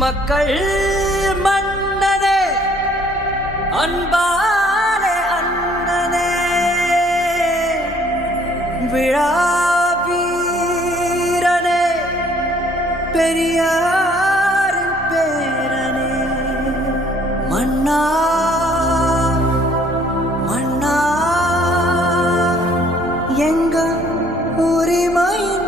மக்கள் மன்னனே அன்பாலே அண்ணனே விழாவீரனே பெரியாரின் பேரனே மன்னா மன்னா எங்க உரிமையின்